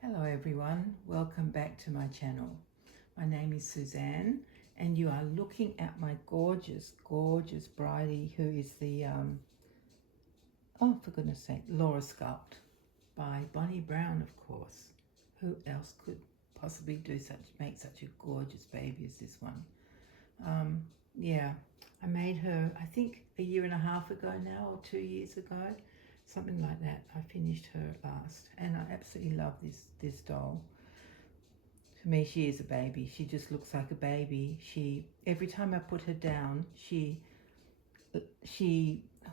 Hello everyone, welcome back to my channel. My name is Suzanne and you are looking at my gorgeous Bridie, who is the, oh for goodness sake, Laura Sculpt by Bonnie Brown, of course. Who else could possibly make such a gorgeous baby as this one? Yeah, I made her, I think a year and a half ago now, or 2 years ago. Something like that. I finished her last, and I absolutely love this doll. To me, she is a baby. She just looks like a baby. Every time I put her down, she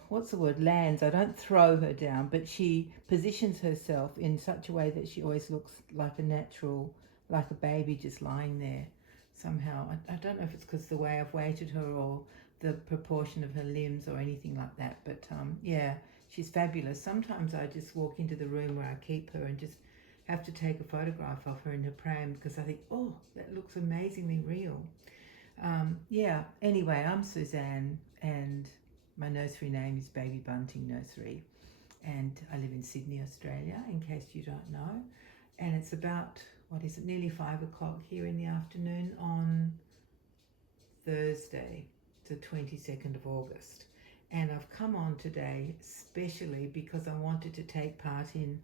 what's the word, lands. I don't throw her down, but she positions herself in such a way that she always looks like a natural, like a baby just lying there somehow. I don't know if it's because the way I've weighted her or the proportion of her limbs or anything like that, but yeah, she's fabulous. Sometimes I just walk into the room where I keep her and just have to take a photograph of her in her pram because I think, oh, that looks amazingly real. Yeah, anyway, I'm Suzanne and my nursery name is Baby Bunting Nursery, and I live in Sydney, Australia, in case you don't know. And it's about, what is it, nearly 5 o'clock here in the afternoon on Thursday, the 22nd of August. And I've come on today especially because I wanted to take part in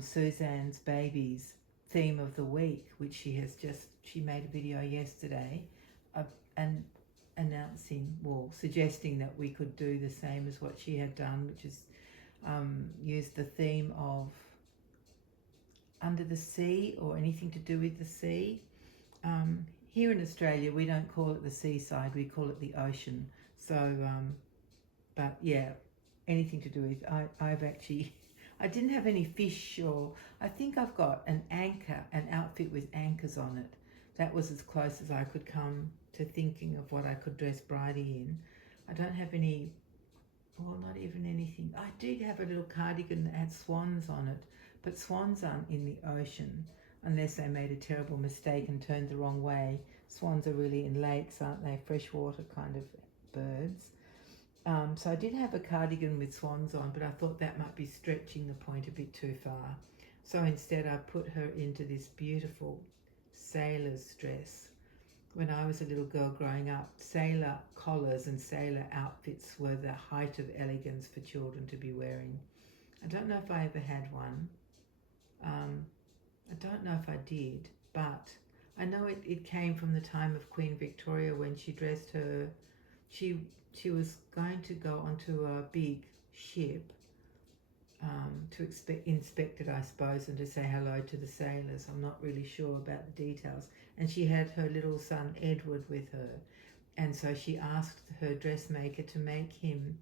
Suzanne's Baby's theme of the week, which she made a video yesterday and announcing, well, suggesting that we could do the same as what she had done, which is use the theme of under the sea or anything to do with the sea. Here in Australia, we don't call it the seaside, we call it the ocean. So, but yeah, anything to do with, I didn't have any fish, or I think I've got an outfit with anchors on it. That was as close as I could come to thinking of what I could dress Bridie in. I don't have any, well, not even anything. I did have a little cardigan that had swans on it, but swans aren't in the ocean unless they made a terrible mistake and turned the wrong way. Swans are really in lakes, aren't they? Freshwater kind of birds. So I did have a cardigan with swans on, but I thought that might be stretching the point a bit too far. So instead I put her into this beautiful sailor's dress. When I was a little girl growing up, sailor collars and sailor outfits were the height of elegance for children to be wearing. I don't know if I ever had one. I don't know if I did, but I know it came from the time of Queen Victoria when she dressed her. She was going to go onto a big ship to inspect it, I suppose, and to say hello to the sailors. I'm not really sure about the details. And she had her little son Edward with her. And so she asked her dressmaker to make him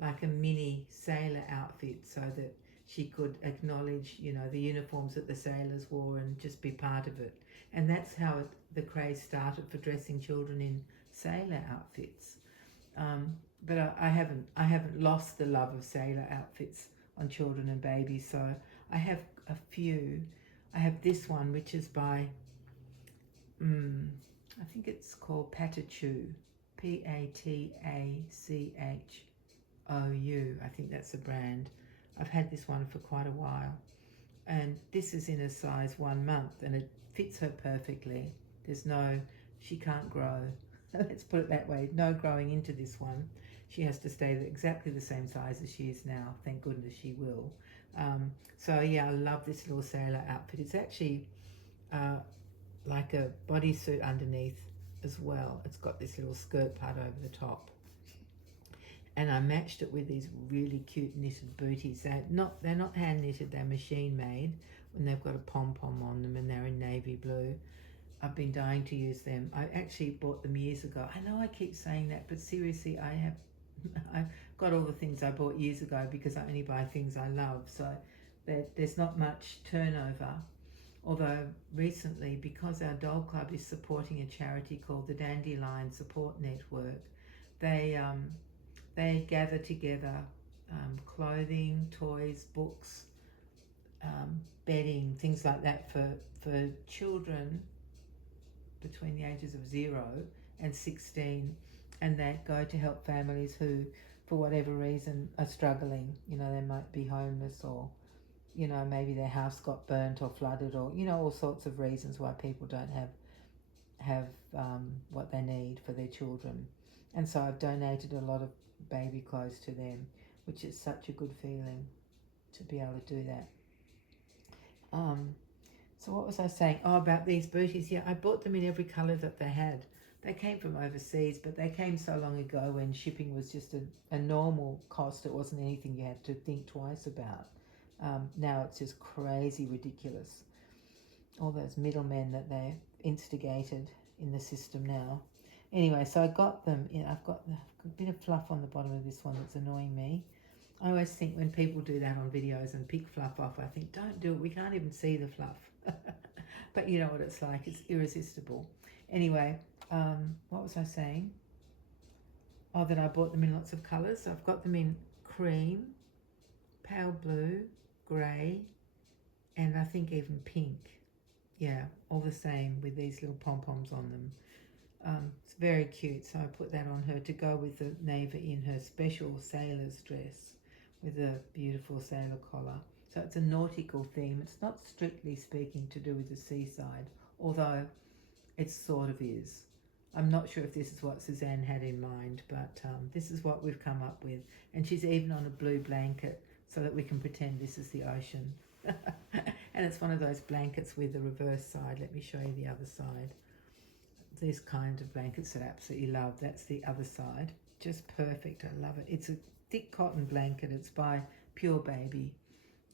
like a mini sailor outfit so that she could acknowledge, the uniforms that the sailors wore and just be part of it. And that's how the craze started for dressing children in sailor outfits. But I haven't lost the love of sailor outfits on children and babies. So I have a few. I have this one, which is by, I think it's called Patachou, Patachou. I think that's the brand. I've had this one for quite a while, and this is in a size 1 month, and it fits her perfectly. She can't grow. Let's put it that way. No growing into this one. She has to stay exactly the same size as she is now. Thank goodness she will. So yeah, I love this little sailor outfit. It's actually like a bodysuit underneath as well. It's got this little skirt part over the top. And I matched it with these really cute knitted booties. They're not hand knitted, they're machine made, when they've got a pom-pom on them and they're in navy blue. I've been dying to use them. I actually bought them years ago. I know I keep saying that, but seriously, I've got all the things I bought years ago because I only buy things I love. So there's not much turnover. Although recently, because our doll club is supporting a charity called the Dandelion Support Network, they gather together clothing, toys, books, bedding, things like that for children between the ages of 0 and 16, and that go to help families who, for whatever reason, are struggling. They might be homeless or you know, maybe their house got burnt or flooded, or, you know, all sorts of reasons why people don't have what they need for their children. And so I've donated a lot of baby clothes to them, which is such a good feeling to be able to do that. So what was I saying? Oh, about these booties. Yeah, I bought them in every colour that they had. They came from overseas, but they came so long ago when shipping was just a normal cost. It wasn't anything you had to think twice about. Now it's just crazy ridiculous. All those middlemen that they instigated in the system now. Anyway, so I got them. I've got a bit of fluff on the bottom of this one that's annoying me. I always think when people do that on videos and pick fluff off, I think, don't do it. We can't even see the fluff. But you know what it's like. It's irresistible. Anyway, what was I saying? Oh, that I bought them in lots of colours. So I've got them in cream, pale blue, grey, and I think even pink. Yeah, all the same with these little pom-poms on them. It's very cute, so I put that on her to go with the Neva in her special sailor's dress with a beautiful sailor collar. So it's a nautical theme. It's not strictly speaking to do with the seaside, although it sort of is. I'm not sure if this is what Suzanne had in mind, but this is what we've come up with. And she's even on a blue blanket so that we can pretend this is the ocean. And it's one of those blankets with the reverse side. Let me show you the other side. This kind of blankets that I absolutely love. That's the other side. Just perfect. I love it. It's a thick cotton blanket. It's by Pure Baby.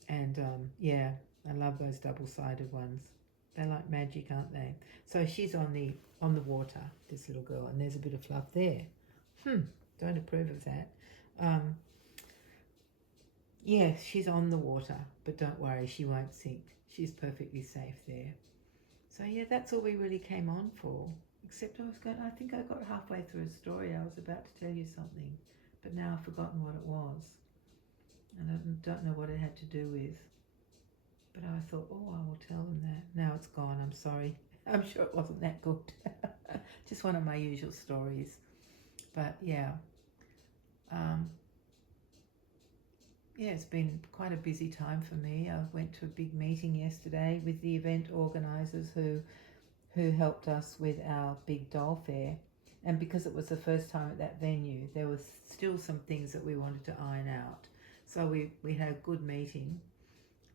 And yeah, I love those double-sided ones. They're like magic, aren't they? So she's on the water, this little girl, and there's a bit of fluff there. Don't approve of that. Yes, she's on the water, but don't worry, she won't sink. She's perfectly safe there. So yeah, that's all we really came on for. Except I think I got halfway through a story. I was about to tell you something, but now I've forgotten what it was. And I don't know what it had to do with. But I thought, oh, I will tell them that. Now it's gone, I'm sorry. I'm sure it wasn't that good. Just one of my usual stories. But yeah. Yeah, it's been quite a busy time for me. I went to a big meeting yesterday with the event organisers who helped us with our big doll fair. And because it was the first time at that venue, there was still some things that we wanted to iron out. So we had a good meeting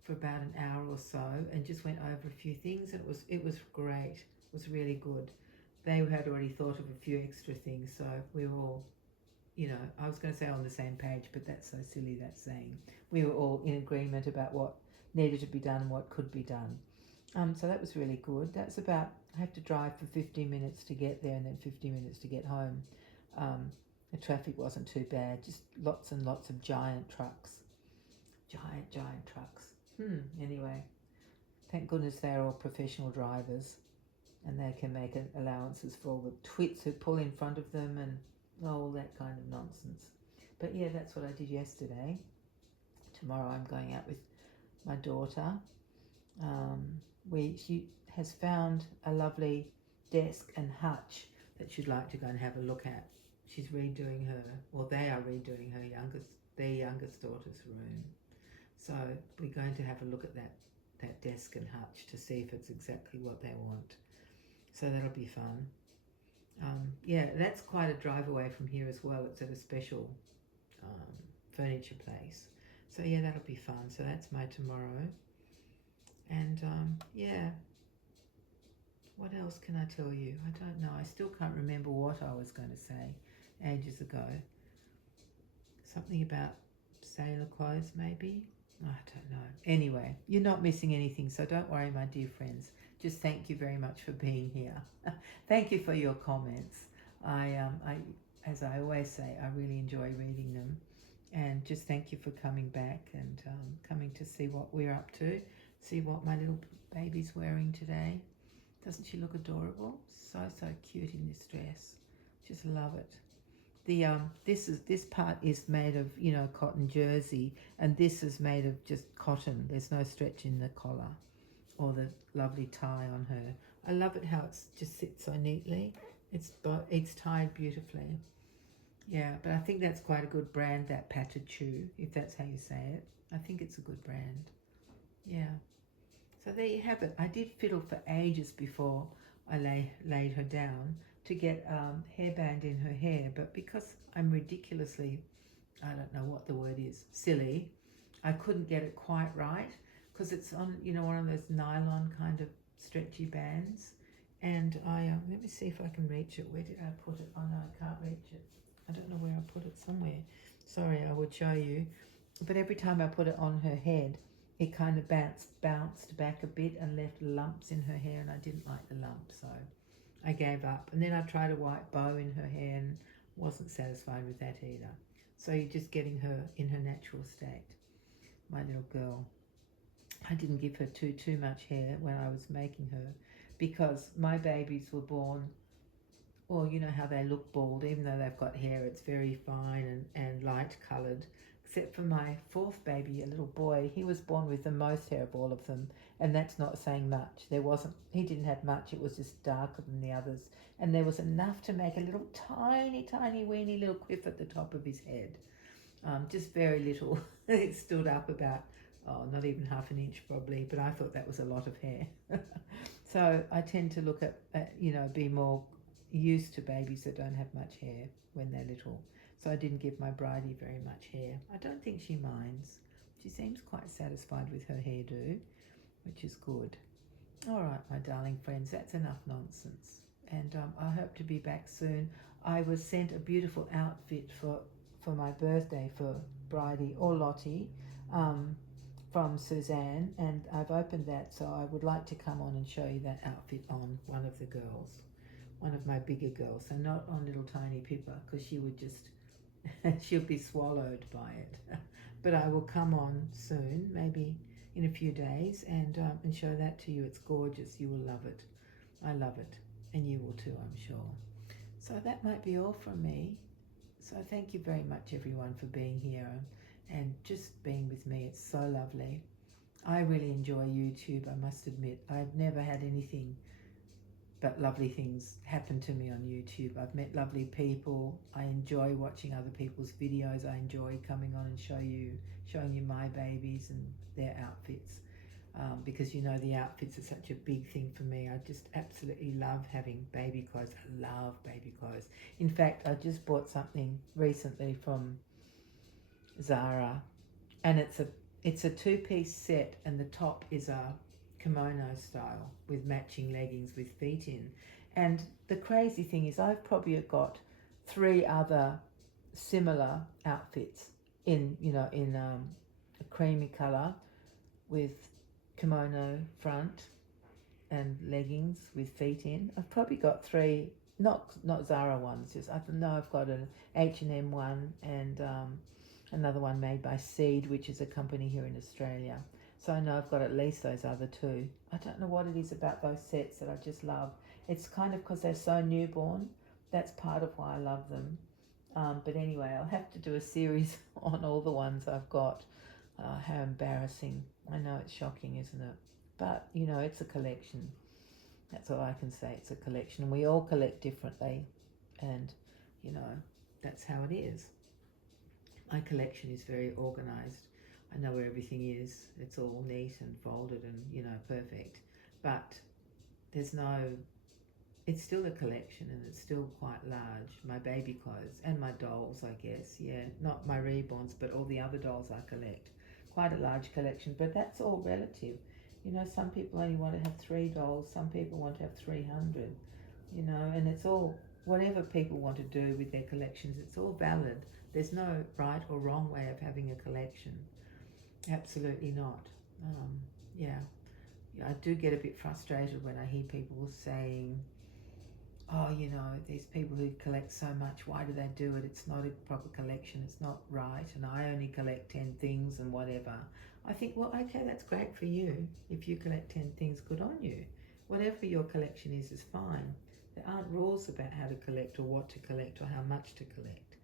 for about an hour or so and just went over a few things, and it was great. It was really good. They had already thought of a few extra things, so we were all, you know, I was going to say on the same page, but that's so silly, that saying. We were all in agreement about what needed to be done and what could be done. So that was really good. That's about, I have to drive for 15 minutes to get there and then 15 minutes to get home. The traffic wasn't too bad, just lots and lots of giant trucks. Giant trucks. Anyway, thank goodness they're all professional drivers and they can make allowances for all the twits who pull in front of them and all that kind of nonsense. But yeah, that's what I did yesterday. Tomorrow I'm going out with my daughter. She has found a lovely desk and hutch that she'd like to go and have a look at. She's redoing they are redoing their youngest daughter's room. So we're going to have a look at that desk and hutch to see if it's exactly what they want. So that'll be fun. Yeah, that's quite a drive away from here as well. It's at a special furniture place. So yeah, that'll be fun. So that's my tomorrow. And yeah, what else can I tell you? I don't know. I still can't remember what I was going to say ages ago. Something about sailor clothes, maybe? I don't know. Anyway, you're not missing anything, so don't worry, my dear friends. Just thank you very much for being here. Thank you for your comments. As I always say, I really enjoy reading them. And just thank you for coming back and coming to see what we're up to. See what my little baby's wearing today. Doesn't she look adorable? So cute in this dress. Just love it. This part is made of, you know, cotton jersey, and this is made of just cotton. There's no stretch in the collar or the lovely tie on her. I love it how it just sits so neatly. It's tied beautifully. Yeah, but I think that's quite a good brand, that Patachou, if that's how you say it. I think it's a good brand. Yeah. So there you have it. I did fiddle for ages before I laid her down to get hairband in her hair, but because I'm ridiculously, I don't know what the word is, silly, I couldn't get it quite right because it's on, you know, one of those nylon kind of stretchy bands. And I, let me see if I can reach it. Where did I put it? Oh no, I can't reach it. I don't know where I put it, somewhere. Sorry, I would show you. But every time I put it on her head, it kind of bounced back a bit and left lumps in her hair, and I didn't like the lumps, so I gave up. And then I tried a white bow in her hair and wasn't satisfied with that either. So you're just getting her in her natural state. My little girl. I didn't give her too much hair when I was making her because my babies were born, well, you know how they look bald, even though they've got hair, it's very fine and light coloured. Except for my fourth baby, a little boy, he was born with the most hair of all of them, and that's not saying much. He didn't have much, it was just darker than the others, and there was enough to make a little tiny weeny little quiff at the top of his head. Just very little. It stood up about, not even half an inch probably, but I thought that was a lot of hair. So I tend to look at, be more used to babies that don't have much hair when they're little. So I didn't give my Bridie very much hair. I don't think she minds. She seems quite satisfied with her hairdo, which is good. All right, my darling friends, that's enough nonsense. And I hope to be back soon. I was sent a beautiful outfit for my birthday for Bridie or Lottie from Suzanne, and I've opened that, so I would like to come on and show you that outfit on one of the girls, one of my bigger girls, so not on little tiny Pippa, because she would just she'll be swallowed by it. But I will come on soon, maybe in a few days, and show that to you. It's gorgeous. You will love it. I love it, and you will too, I'm sure. So that might be all from me. So thank you very much, everyone, for being here and just being with me. It's so lovely. I really enjoy YouTube, I must admit. I've never had anything but lovely things happen to me on YouTube. I've met lovely people. I enjoy watching other people's videos. I enjoy coming on and showing you my babies and their outfits. Because you know the outfits are such a big thing for me. I just absolutely love having baby clothes. I love baby clothes. In fact, I just bought something recently from Zara, and it's a two-piece set, and the top is a kimono style with matching leggings with feet in. And the crazy thing is I've probably got 3 other similar outfits in a creamy color with kimono front and leggings with feet in. I've probably got 3, not Zara ones, just I know I've got an H&M one and another one made by Seed, which is a company here in Australia. So I know I've got at least those other 2. I don't know what it is about those sets that I just love. It's kind of because they're so newborn. That's part of why I love them. But anyway, I'll have to do a series on all the ones I've got. How embarrassing. I know it's shocking, isn't it? But, you know, it's a collection. That's all I can say. It's a collection. And we all collect differently. And, you know, that's how it is. My collection is very organised. I know where everything is. It's all neat and folded and, you know, perfect. But it's still a collection, and it's still quite large. My baby clothes and my dolls, I guess. Yeah, not my reborns, but all the other dolls I collect. Quite a large collection, but that's all relative. You know, some people only want to have 3 dolls. Some people want to have 300, you know, and it's all, whatever people want to do with their collections, it's all valid. There's no right or wrong way of having a collection. Absolutely not. Yeah, I do get a bit frustrated when I hear people saying, oh, you know, these people who collect so much, why do they do it? It's not a proper collection. It's not right. And I only collect 10 things and whatever. I think, well, okay, that's great for you. If you collect 10 things, good on you. Whatever your collection is fine. There aren't rules about how to collect or what to collect or how much to collect.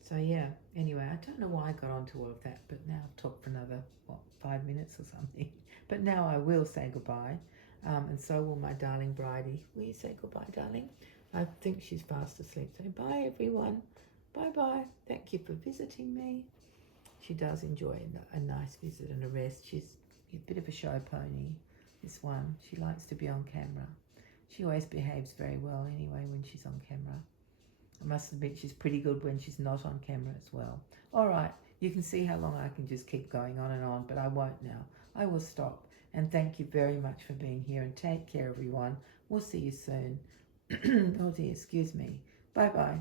So yeah, anyway, I don't know why I got onto all of that, but now I've talked for another, 5 minutes or something. But now I will say goodbye, and so will my darling Bridie. Will you say goodbye, darling? I think she's fast asleep. So bye, everyone. Bye-bye. Thank you for visiting me. She does enjoy a nice visit and a rest. She's, A bit of a show pony, this one. She likes to be on camera. She always behaves very well anyway when she's on camera. I must admit she's pretty good when she's not on camera as well. All right, you can see how long I can just keep going on and on, but I won't now. I will stop. And thank you very much for being here, and take care, everyone. We'll see you soon. Oh dear, excuse me. Bye-bye.